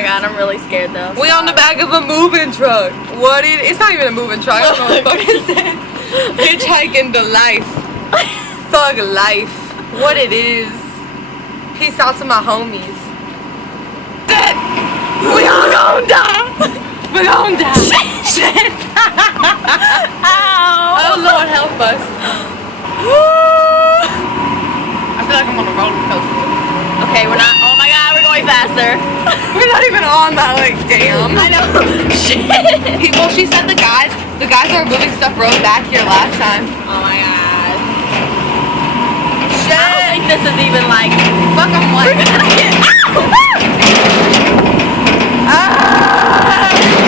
my god, I'm really scared though. We on the back of a moving truck. It's not even a moving truck. I don't know what the fuck is it. Hitchhiking the life. Thug life. What it is. Peace out to my homies. We all gonna die. We gonna die. Shit. Ow. Oh Lord, help us. I feel like I'm on a roller coaster. Okay, we're not. Oh my god, we're going faster. We're not even on that, like, damn. I know. Shit. Well, she said the guys that were moving stuff rode back here last time. Oh my god. Shit. I don't think this is even like. Fuck, I'm like.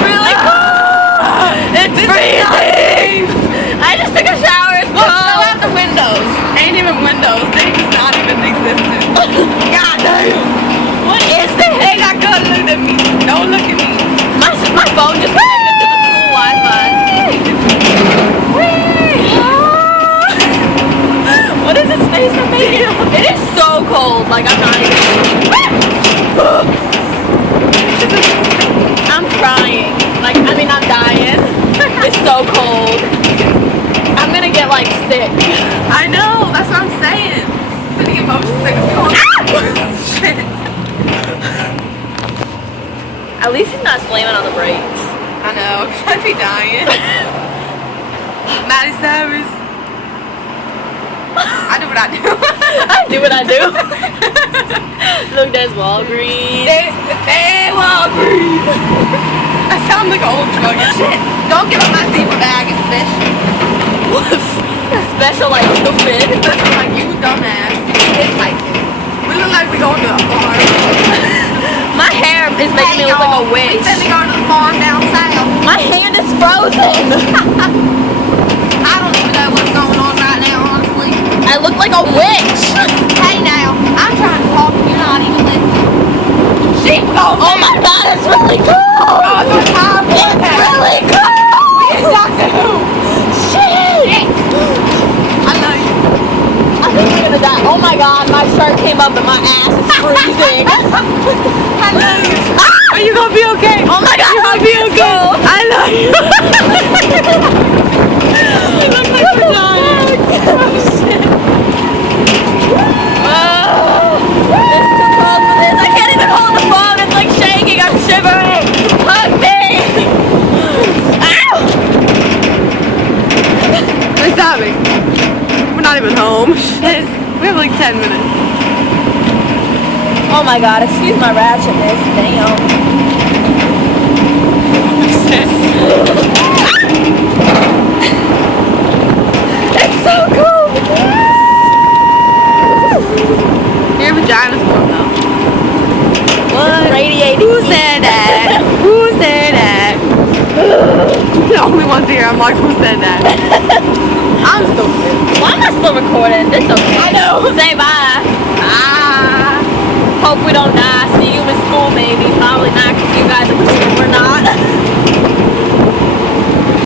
Really cold. It's freezing. I just took a shower. It's Look, cold. fill out the windows. Ain't even windows. They just not even existent. God damn. What is this? They got good. Look at me. Don't look at me. My phone just connected to the school Wi-Fi. What is this face I'm making? It is so cold. Like I'm not even. I'm crying. Like I mean I'm dying. It's so cold. I'm gonna get like sick. I know. That's what I'm saying. I'm gonna get motion sick. Shit. At least he's not slamming on the brakes. I know. I'd be dying. Maddie Cyrus. I do what I do. I do what I do. Look, there's Walgreens. They Walgreens. I sound like an old drug and shit. Don't give up my zebra bag. It's fish. Special like stupid. I'm like, you dumbass. It's like, we look like we going to the farm. My hair is making me look like a witch. We finna go to the farm down south. My hand is frozen. I don't even know what's going on right now, honestly. I look like a witch. Hey now, I'm trying to talk and you're not even listening. Sheep go. Oh my god, it's really cool. Oh, it's time. It's really cool. It's Doctor Who. Shit. I love you. I think we're gonna die. Oh my god, my shirt came up and my ass is freezing. I love you. Are you gonna be okay? Oh my god, you're gonna be okay. I love you. You look like you're dying. Oh shit. It's too cold for this. I can't even hold the phone. It's like shaking. I'm shivering. Hug me. Ow. We're stopping. We're not even home. Shit. We have like 10 minutes. Oh my god, excuse my ratchetness. Damn. It's so cold. Your vagina's warm though. What? Radiating. Who said that? Who said that? The only ones here, I'm like, who said that? I'm stupid. Why am I still recording? This okay. I know. Say bye. Ah. Hope we don't die. See you in school maybe. Probably not because you guys are in school or not.